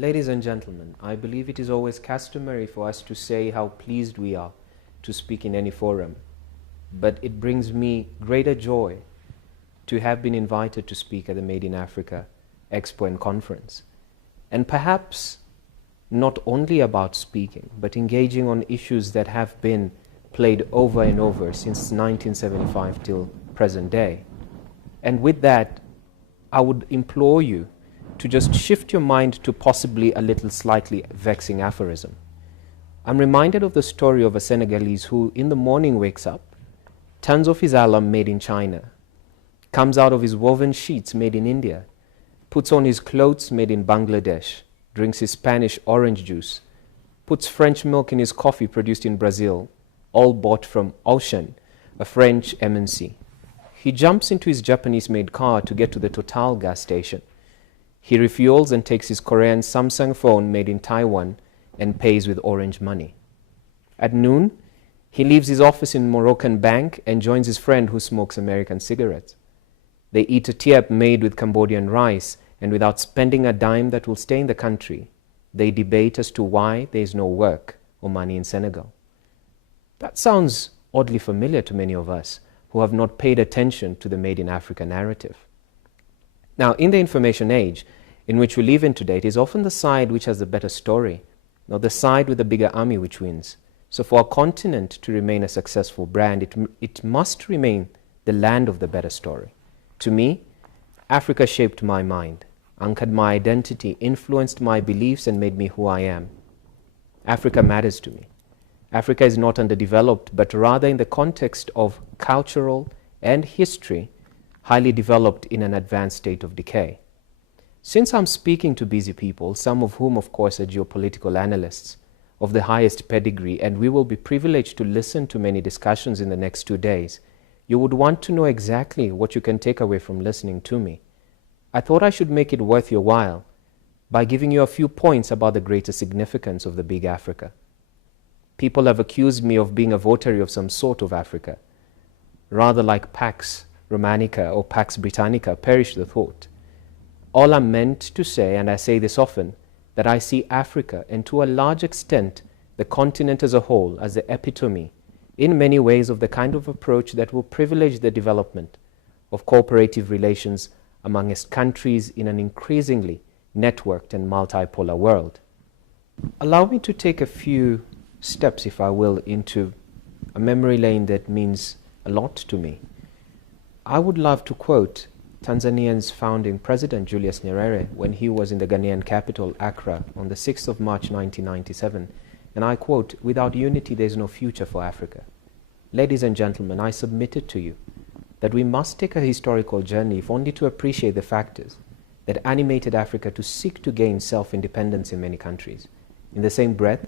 Ladies and gentlemen, I believe it is always customary for us to say how pleased we are to speak in any forum, but it brings me greater joy to have been invited to speak at the Made in Africa Expo and Conference, and perhaps not only about speaking, but engaging on issues that have been played over and over since 1975 till present day. And with that, I would implore you to just shift your mind to possibly a little slightly vexing aphorism. I'm reminded of the story of a Senegalese who in the morning wakes up, turns off his alarm made in China, comes out of his woven sheets made in India, puts on his clothes made in Bangladesh, drinks his Spanish orange juice, puts French milk in his coffee produced in Brazil, all bought from 𝐬𝐮𝐬𝐫𝐿, a French MNC. He jumps into his Japanese-made car to get to the Total gas station. He refuels and takes his Korean Samsung phone made in Taiwan and pays with orange money. At noon, he leaves his office in Moroccan bank and joins his friend who smokes American cigarettes. They eat a tiep made with Cambodian rice, and without spending a dime that will stay in the country, they debate as to why there is no work or money in Senegal. That sounds oddly familiar to many of us who have not paid attention to the Made in Africa narrative. Now, in the information age in which we live in today, it is often the side which has the better story, not the side with the bigger army which wins. So for a continent to remain a successful brand, it must remain the land of the better story. To me, Africa shaped my mind, anchored my identity, influenced my beliefs, and made me who I am. Africa matters to me. Africa is not underdeveloped, but rather in the context of cultural and history, highly developed in an advanced state of decay. Since I'm speaking to busy people, some of whom of course are geopolitical analysts of the highest pedigree, and we will be privileged to listen to many discussions in the next 2 days, you would want to know exactly what you can take away from listening to me. I thought I should make it worth your while by giving you a few points about the greater significance of the big Africa. People have accused me of being a votary of some sort of Africa. Rather like Pax Romanica or Pax Britannica, perish the thought. All I'm meant to say, and I say this often, that I see Africa, and to a large extent the continent as a whole, as the epitome, in many ways, of the kind of approach that will privilege the development of cooperative relations amongst countries in an increasingly networked and multipolar world. Allow me to take a few steps, if I will, into a memory lane that means a lot to me. I would love to quote Tanzania's founding president, Julius Nyerere, when he was in the Ghanaian capital, Accra, on the 6th of March 1997, and I quote, "Without unity, there is no future for Africa." Ladies and gentlemen, I submit it to you that we must take a historical journey, if only to appreciate the factors that animated Africa to seek to gain self-independence in many countries. In the same breath,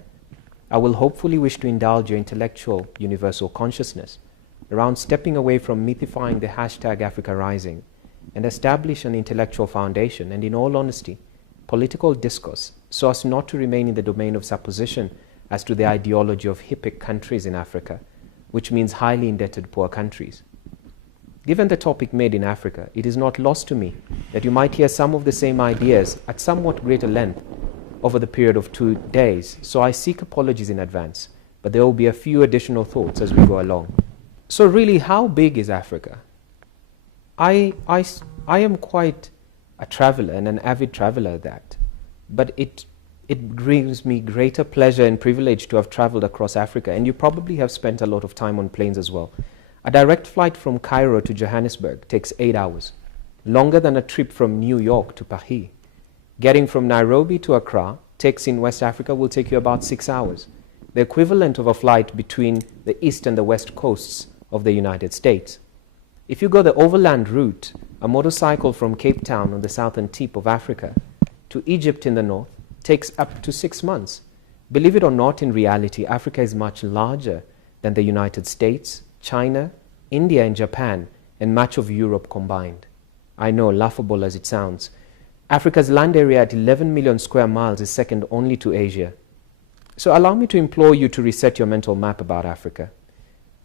I will hopefully wish to indulge your intellectual universal consciousness around stepping away from mythifying the hashtag Africa Rising and establish an intellectual foundation and, in all honesty, political discourse, so as not to remain in the domain of supposition as to the ideology of HIPIC countries in Africa, which means highly indebted poor countries. Given the topic Made in Africa, it is not lost to me that you might hear some of the same ideas at somewhat greater length over the period of 2 days, so I seek apologies in advance, but there will be a few additional thoughts as we go along. So really, how big is Africa? I am quite a traveler and an avid traveler at that, but it brings me greater pleasure and privilege to have traveled across Africa, and you probably have spent a lot of time on planes as well. A direct flight from Cairo to Johannesburg takes 8 hours, longer than a trip from New York to Paris. Getting from Nairobi to Accra takes in West Africa will take you about 6 hours, the equivalent of a flight between the east and the west coasts of the United States. If you go the overland route, a motorcycle from Cape Town on the southern tip of Africa to Egypt in the north takes up to 6 months. Believe it or not, in reality, Africa is much larger than the United States, China, India and Japan, and much of Europe combined. I know, laughable as it sounds, Africa's land area at 11 million square miles is second only to Asia. So allow me to implore you to reset your mental map about Africa.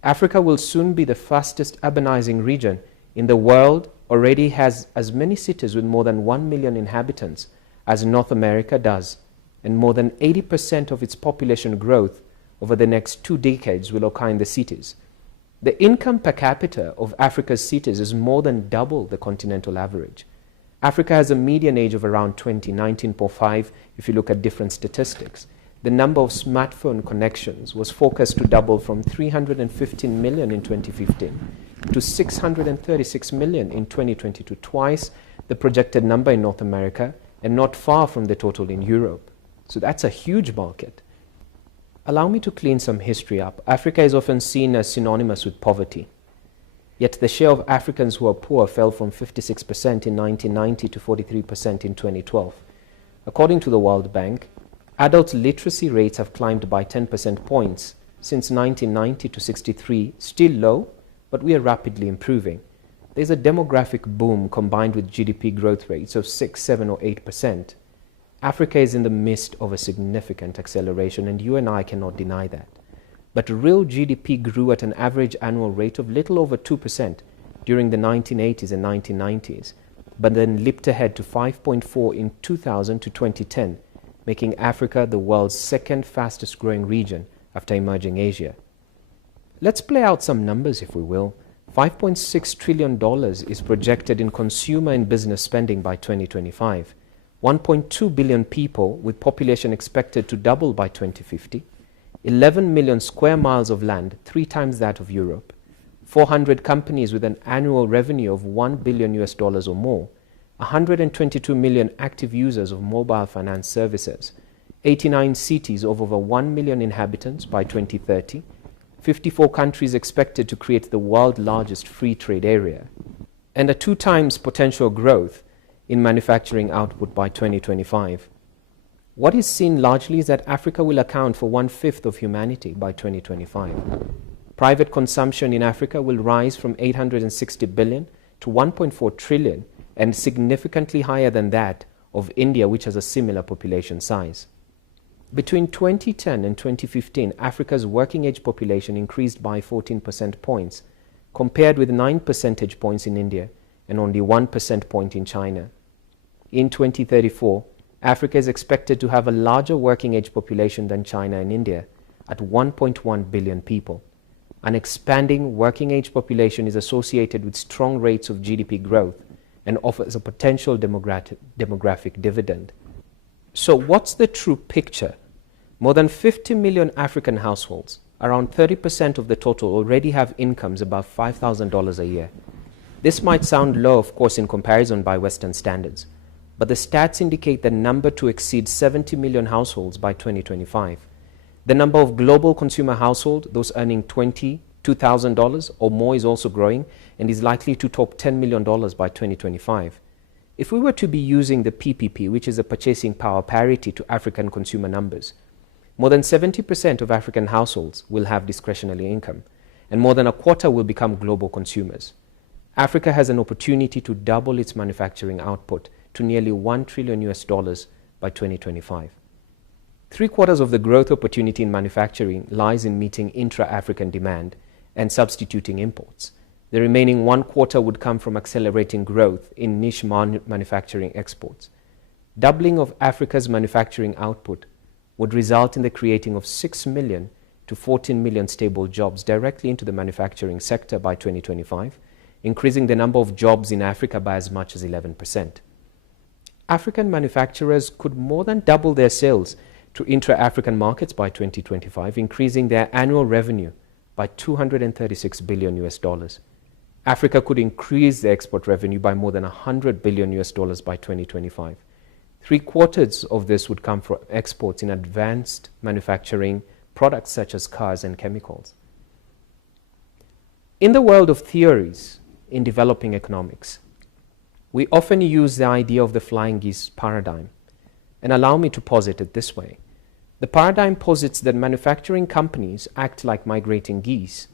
Africa will soon be the fastest urbanizing region in the world, already has as many cities with more than 1 million inhabitants as North America does, and more than 80% of its population growth over the next 2 decades will occur in the cities. The income per capita of Africa's cities is more than double the continental average. Africa has a median age of around 20, 19.5 if you look at different statistics. The number of smartphone connections was forecast to double from 315 million in 2015 to 636 million in 2022, twice the projected number in North America and not far from the total in Europe. So that's a huge market. Allow me to clean some history up. Africa is often seen as synonymous with poverty. Yet the share of Africans who are poor fell from 56% in 1990 to 43% in 2012. According to the World Bank, adult literacy rates have climbed by 10% points since 1990 to 63, still low, but we are rapidly improving. There's a demographic boom combined with GDP growth rates of 6, 7, or 8%. Africa is in the midst of a significant acceleration, and you and I cannot deny that. But real GDP grew at an average annual rate of little over 2% during the 1980s and 1990s, but then leaped ahead to 5.4 in 2000 to 2010, making Africa the world's second fastest growing region after emerging Asia. Let's play out some numbers, if we will. $5.6 trillion is projected in consumer and business spending by 2025. 1.2 billion people, with population expected to double by 2050. 11 million square miles of land, 3 times that of Europe. 400 companies with an annual revenue of $1 billion or more. 122 million active users of mobile finance services. 89 cities of over 1 million inhabitants by 2030. 54 countries expected to create the world's largest free trade area. And a 2 times potential growth in manufacturing output by 2025. What is seen largely is that Africa will account for 1/5 of humanity by 2025. Private consumption in Africa will rise from 860 billion to 1.4 trillion, and significantly higher than that of India, which has a similar population size. Between 2010 and 2015, Africa's working age population increased by 14% points, compared with 9 percentage points in India and only 1 percent point in China. In 2034, Africa is expected to have a larger working age population than China and India, at 1.1 billion people. An expanding working age population is associated with strong rates of GDP growth and offers a potential demographic dividend. So what's the true picture? More than 50 million African households, around 30% of the total, already have incomes above $5,000 a year. This might sound low, of course, in comparison by Western standards, but the stats indicate the number to exceed 70 million households by 2025. The number of global consumer households, those earning $22,000 or more, is also growing and is likely to top $10 million by 2025. If we were to be using the PPP, which is a purchasing power parity to African consumer numbers, more than 70% of African households will have discretionary income, and more than a quarter will become global consumers. Africa has an opportunity to double its manufacturing output to nearly $1 trillion by 2025. 3/4 of the growth opportunity in manufacturing lies in meeting intra-African demand and substituting imports. The remaining 1/4 would come from accelerating growth in niche manufacturing exports. Doubling of Africa's manufacturing output would result in the creating of 6 million to 14 million stable jobs directly into the manufacturing sector by 2025, increasing the number of jobs in Africa by as much as 11%. African manufacturers could more than double their sales to intra-African markets by 2025, increasing their annual revenue by $236 billion. Africa could increase their export revenue by more than $100 billion by 2025. 3/4 of this would come from exports in advanced manufacturing products such as cars and chemicals. In the world of theories in developing economics, we often use the idea of the flying geese paradigm, and allow me to posit it this way. The paradigm posits that manufacturing companies act like migrating geese,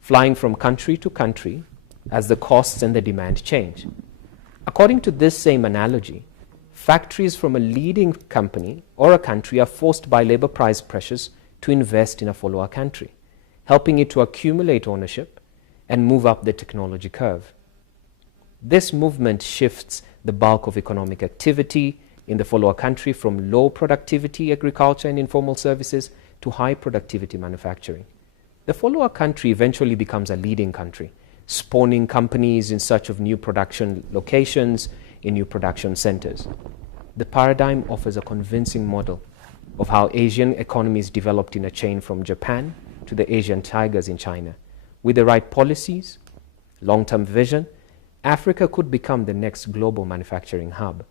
flying from country to country as the costs and the demand change. According to this same analogy, factories from a leading company or a country are forced by labor price pressures to invest in a follower country, helping it to accumulate ownership and move up the technology curve. This movement shifts the bulk of economic activity, in the follower country from low productivity agriculture and informal services to high productivity manufacturing. The follower country eventually becomes a leading country, spawning companies in search of new production locations in new production centers. The paradigm offers a convincing model of how Asian economies developed in a chain from Japan to the Asian tigers in China. With the right policies, long-term vision, Africa could become the next global manufacturing hub.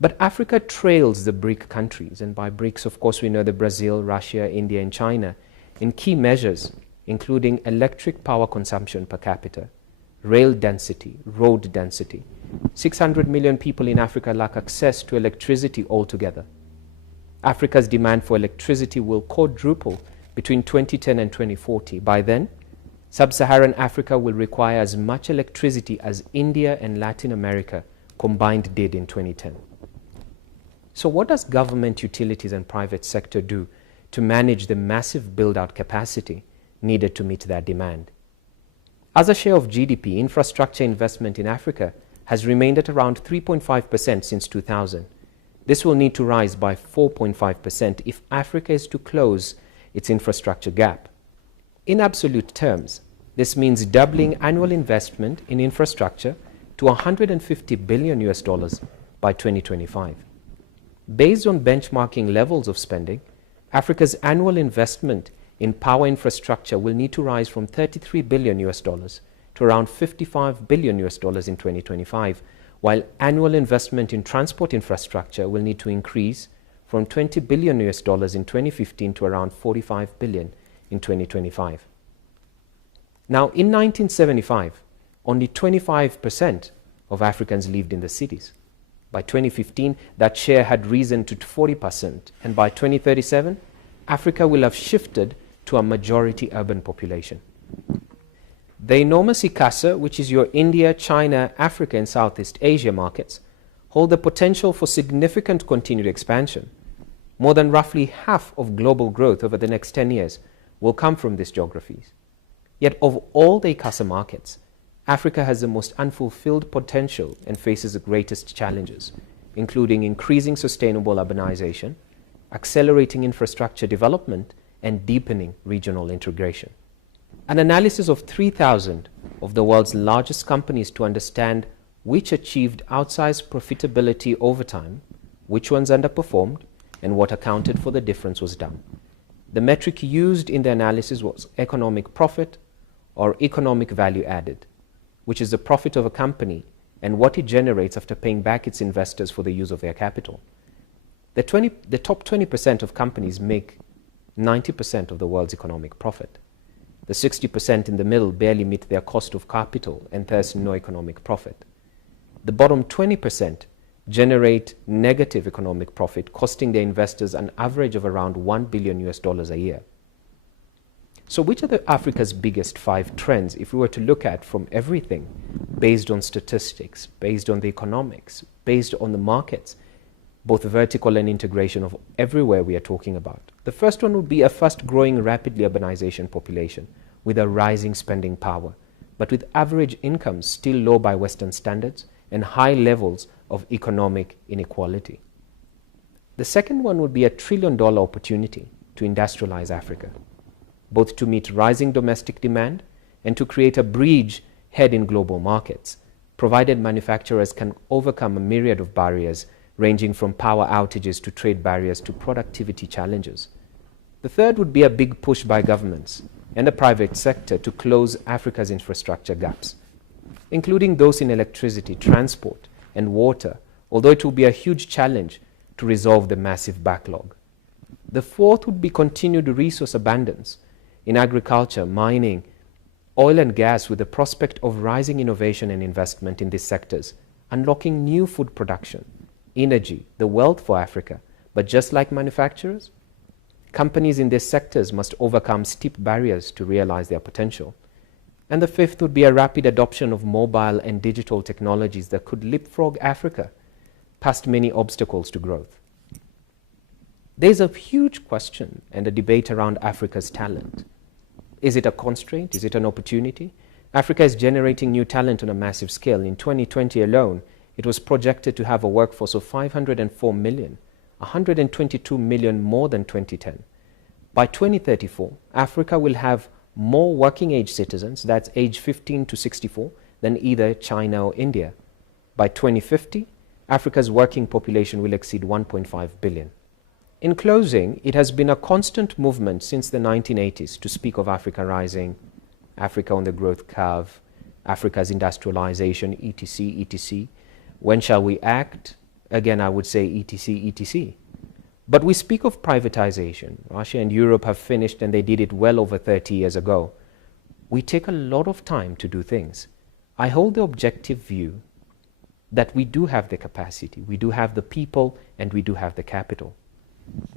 But Africa trails the BRIC countries, and by BRICS, of course, we know the Brazil, Russia, India, and China, in key measures, including electric power consumption per capita, rail density, road density. 600 million people in Africa lack access to electricity altogether. Africa's demand for electricity will quadruple between 2010 and 2040. By then, Sub-Saharan Africa will require as much electricity as India and Latin America combined did in 2010. So what does government, utilities, and private sector do to manage the massive build-out capacity needed to meet that demand? As a share of GDP, infrastructure investment in Africa has remained at around 3.5% since 2000. This will need to rise by 4.5% if Africa is to close its infrastructure gap. In absolute terms, this means doubling annual investment in infrastructure to $150 billion by 2025. Based on benchmarking levels of spending, Africa's annual investment in power infrastructure will need to rise from $33 billion to around $55 billion in 2025, while annual investment in transport infrastructure will need to increase from $20 billion in 2015 to around $45 billion in 2025. Now, in 1975, only 25% of Africans lived in the cities. By 2015, that share had risen to 40%, and by 2037, Africa will have shifted to a majority urban population. The enormous 𝐃𝐨𝐧'𝐭, which is your India, China, Africa, and Southeast Asia markets, hold the potential for significant continued expansion. More than roughly half of global growth over the next 10 years will come from these geographies. Yet of all the 𝐃𝐶 markets, Africa has the most unfulfilled potential and faces the greatest challenges, including increasing sustainable urbanization, accelerating infrastructure development, and deepening regional integration. An analysis of 3,000 of the world's largest companies to understand which achieved outsized profitability over time, which ones underperformed, and what accounted for the difference was done. The metric used in the analysis was economic profit or economic value added, which is the profit of a company and what it generates after paying back its investors for the use of their capital. The top 20% of companies make 90% of the world's economic profit. The 60% in the middle barely meet their cost of capital and thus no economic profit. The bottom 20% generate negative economic profit, costing their investors an average of around $1 billion a year. So which are Africa's biggest 5 trends if we were to look at from everything based on statistics, based on the economics, based on the markets, both vertical and integration of everywhere we are talking about? The first one would be a fast-growing, rapidly urbanization population with a rising spending power, but with average incomes still low by Western standards and high levels of economic inequality. The second one would be a $1 trillion opportunity to industrialize Africa, both to meet rising domestic demand and to create a bridgehead in global markets, provided manufacturers can overcome a myriad of barriers ranging from power outages to trade barriers to productivity challenges. The third would be a big push by governments and the private sector to close Africa's infrastructure gaps, including those in electricity, transport, and water, although it will be a huge challenge to resolve the massive backlog. The fourth would be continued resource abundance in agriculture, mining, oil and gas, with the prospect of rising innovation and investment in these sectors, unlocking new food production, energy, the wealth for Africa. But just like manufacturers, companies in these sectors must overcome steep barriers to realize their potential. And the fifth would be a rapid adoption of mobile and digital technologies that could leapfrog Africa past many obstacles to growth. There's a huge question and a debate around Africa's talent. Is it a constraint? Is it an opportunity? Africa is generating new talent on a massive scale. In 2020 alone, it was projected to have a workforce of 504 million, 122 million more than 2010. By 2034, Africa will have more working age citizens, that's age 15 to 64, than either China or India. By 2050, Africa's working population will exceed 1.5 billion. In closing, it has been a constant movement since the 1980s to speak of Africa rising, Africa on the growth curve, Africa's industrialization, etc., etc. When shall we act? Again, I would say etc., etc. But we speak of privatization. Russia and Europe have finished, and they did it well over 30 years ago. We take a lot of time to do things. I hold the objective view that we do have the capacity, we do have the people, and we do have the capital.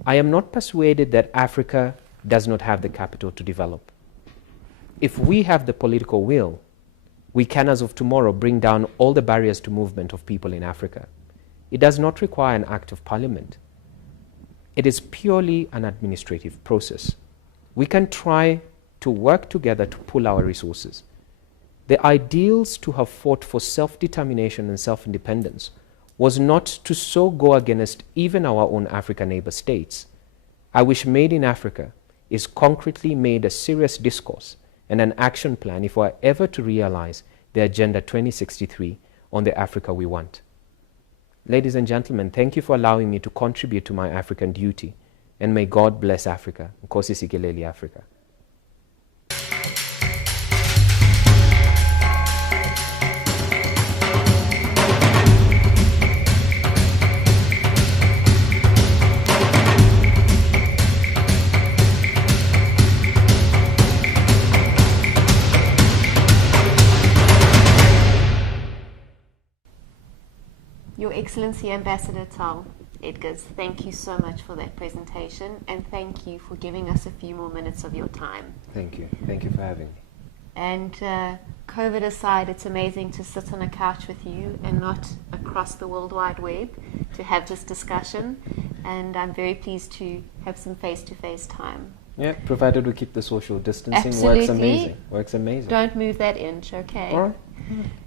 I am not persuaded that Africa does not have the capital to develop. If we have the political will, we can, as of tomorrow, bring down all the barriers to movement of people in Africa. It does not require an act of parliament. It is purely an administrative process. We can try to work together to pool our resources. The ideals to have fought for self-determination and self-independence was not to so go against even our own African neighbor states. I wish Made in Africa is concretely made a serious discourse and an action plan if we are ever to realize the Agenda 2063 on the Africa we want. Ladies and gentlemen, thank you for allowing me to contribute to my African duty, and may God bless Africa. 𝐾𝐶 𝐬𝐿𝐫𝐷 Africa. Your Excellency Ambassador Tal Edgars, thank you so much for that presentation, and thank you for giving us a few more minutes of your time. Thank you. Thank you for having me. And COVID aside, it's amazing to sit on a couch with you and not across the World Wide Web to have this discussion, and I'm very pleased to have some face-to-face time. Yeah, provided we keep the social distancing. Absolutely. Works amazing. Works amazing. Don't move that inch, okay? All right.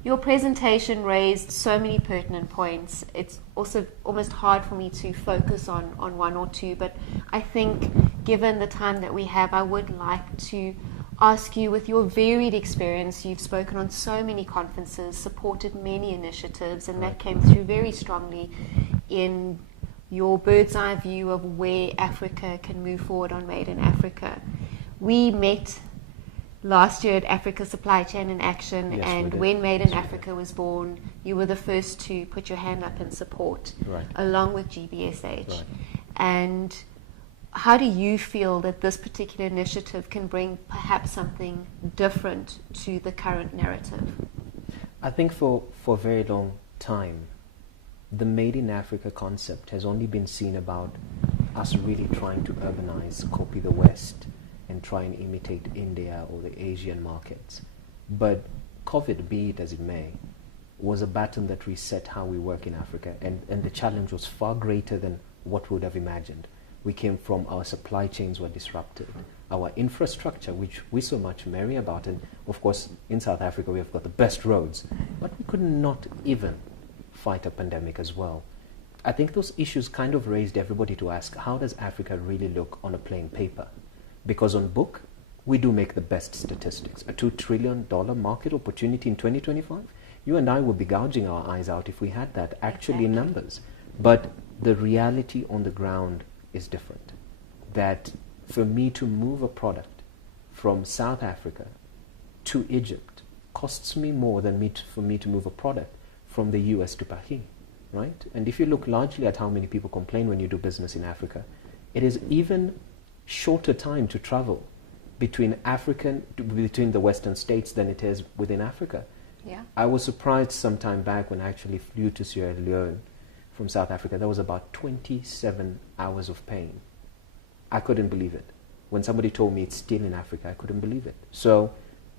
Your presentation raised so many pertinent points. It's also almost hard for me to focus on one or two, but I think given the time that we have, I would like to ask you, with your varied experience, you've spoken on so many conferences, supported many initiatives, and that came through very strongly in your bird's eye view of where Africa can move forward on Made in Africa. We met last year at Africa Supply Chain in Action, yes, and when Made in Africa was born, you were the first to put your hand up in support, right, along with GBS&x. Right. And how do you feel that this particular initiative can bring perhaps something different to the current narrative? I think for a very long time, the Made in Africa concept has only been seen about us really trying to urbanize, copy the West, and try and imitate India or the Asian markets. But COVID, be it as it may, was a baton that reset how we work in Africa, and the challenge was far greater than what we would have imagined. We came from, our supply chains were disrupted, our infrastructure, which we so much merry about, and of course in South Africa we have got the best roads, but we could not even fight a pandemic as well. I think those issues kind of raised everybody to ask, how does Africa really look on a plain paper? Because on book, we do make the best statistics. A $2 trillion market opportunity in 2025? You and I would be gouging our eyes out if we had that actually in numbers. But the reality on the ground is different. That for me to move a product from South Africa to Egypt costs me more than for me to move a product from the US to Paris, right? And if you look largely at how many people complain when you do business in Africa, it is even shorter time to travel between the Western states than it is within Africa. Yeah. I was surprised some time back when I actually flew to Sierra Leone from South Africa. That was about 27 hours of pain. I couldn't believe it. When somebody told me it's still in Africa, I couldn't believe it. So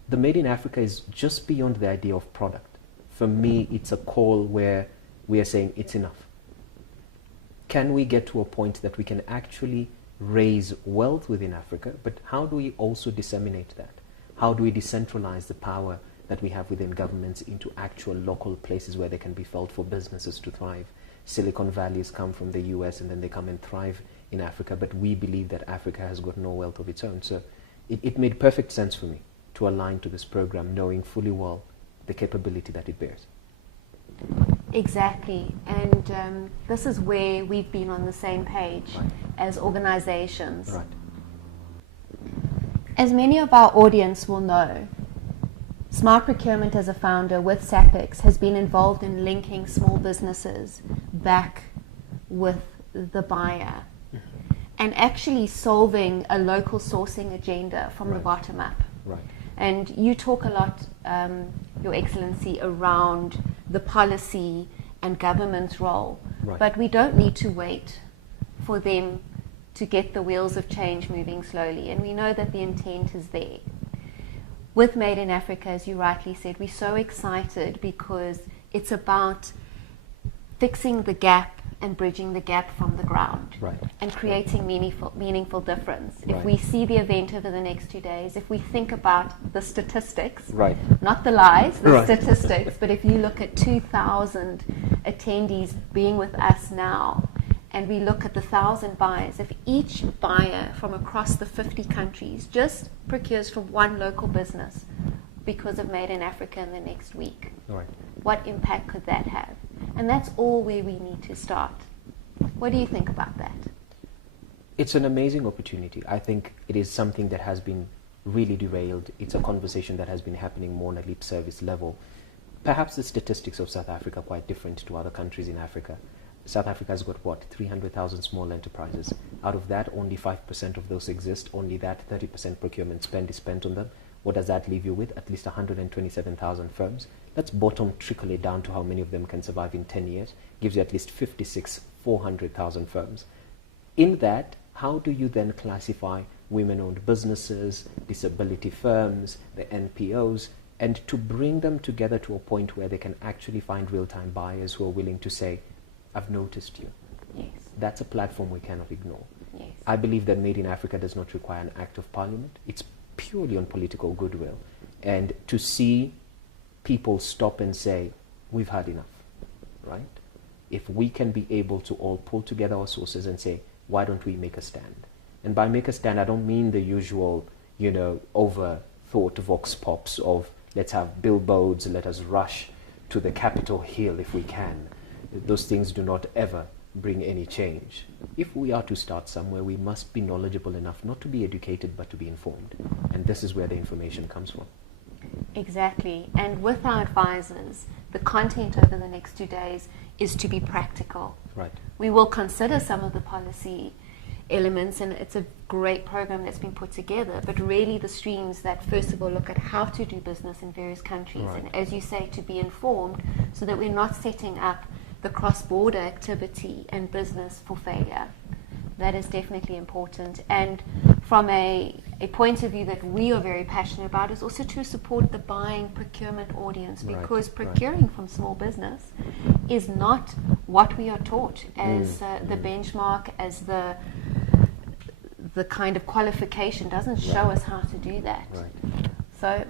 the Made in Africa is just beyond the idea of product. For me, it's a call where we are saying it's enough. Can we get to a point that we can actually raise wealth within Africa, but how do we also disseminate that? How do we decentralize the power that we have within governments into actual local places where they can be felt for businesses to thrive. Silicon Valleys come from the US and then they come and thrive in Africa, but we believe that Africa has got no wealth of its own. So it made perfect sense for me to align to this program, knowing fully well the capability that it bears. Exactly, and this is where we've been on the same page as organizations. Right. As many of our audience will know, Smart Procurement as a founder with SAPEX has been involved in linking small businesses back with the buyer and actually solving a local sourcing agenda from the bottom up. Right. And you talk a lot, Your Excellency, around the policy and government's role. Right. But we don't need to wait for them to get the wheels of change moving slowly. And we know that the intent is there. With Made in Africa, as you rightly said, we're so excited because it's about fixing the gap and bridging the gap from the ground, right, and creating meaningful difference. Right. If we see the event over the next 2 days, if we think about the statistics, right, not the lies, the right, statistics, but if you look at 2,000 attendees being with us now, and we look at the 1,000 buyers, if each buyer from across the 50 countries just procures from one local business because of Made in Africa in the next week, right, what impact could that have? And that's all where we need to start. What do you think about that? It's an amazing opportunity. I think it is something that has been really derailed. It's a conversation that has been happening more on a lip service level. Perhaps the statistics of South Africa are quite different to other countries in Africa. South Africa has got, 300,000 small enterprises. Out of that, only 5% of those exist. Only that 30% procurement spend is spent on them. What does that leave you with? At least 127,000 firms. Let's bottom trickle it down to how many of them can survive in 10 years. Gives you at least 400,000 firms. In that, how do you then classify women-owned businesses, disability firms, the NPOs, and to bring them together to a point where they can actually find real-time buyers who are willing to say, I've noticed you. Yes. That's a platform we cannot ignore. Yes. I believe that Made in Africa does not require an act of parliament. It's purely on political goodwill. And to see people stop and say, we've had enough, right? If we can be able to all pull together our sources and say, why don't we make a stand? And by make a stand, I don't mean the usual, overthought vox pops of let's have billboards, let us rush to the Capitol Hill if we can. Those things do not ever bring any change. If we are to start somewhere, we must be knowledgeable enough not to be educated but to be informed. And this is where the information comes from. Exactly. And with our advisors, the content over the next 2 days is to be practical. Right. We will consider some of the policy elements, and it's a great program that's been put together, but really the streams that first of all look at how to do business in various countries, Right. and as you say, to be informed so that we're not setting up the cross-border activity and business for failure. That is definitely important. And from a point of view that we are very passionate about is also to support the buying procurement audience, because procuring from small business is not what we are taught as the benchmark, as the kind of qualification doesn't show us how to do that. Right. So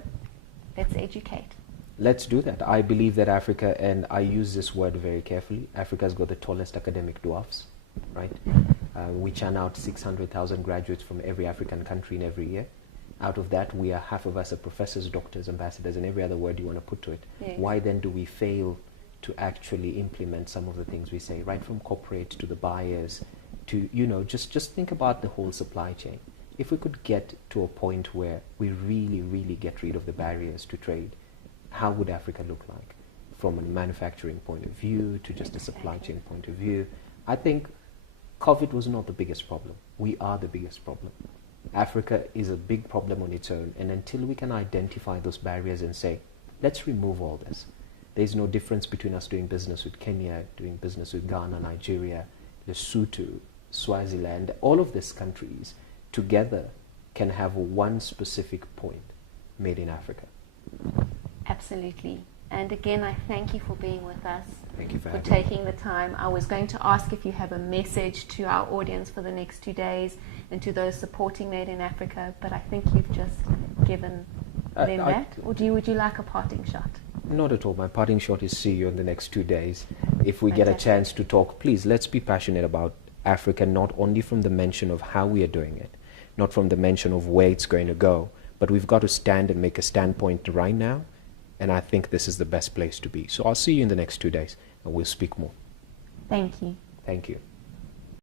let's educate. Let's do that. I believe that Africa, and I use this word very carefully, Africa's got the tallest academic dwarfs, right? We churn out 600,000 graduates from every African country in every year. Out of that, half of us are professors, doctors, ambassadors, and every other word you want to put to it. Yes. Why then do we fail to actually implement some of the things we say, right from corporate to the buyers, to, just think about the whole supply chain. If we could get to a point where we really, really get rid of the barriers to trade, how would Africa look like from a manufacturing point of view to just a supply chain point of view? I think COVID was not the biggest problem. We are the biggest problem. Africa is a big problem on its own, and until we can identify those barriers and say, let's remove all this. There's no difference between us doing business with Kenya, doing business with Ghana, Nigeria, Lesotho, Swaziland. All of these countries together can have one specific point: Made in Africa. Absolutely. And again, I thank you for being with us. Thank you for taking the time. I was going to ask if you have a message to our audience for the next 2 days and to those supporting Made in Africa, but I think you've just given than that? Or would you like a parting shot? Not at all. My parting shot is see you in the next 2 days. If we get a chance to talk, please, let's be passionate about Africa, not only from the mention of how we are doing it, not from the mention of where it's going to go, but we've got to stand and make a standpoint right now, and I think this is the best place to be. So I'll see you in the next 2 days, and we'll speak more. Thank you. Thank you.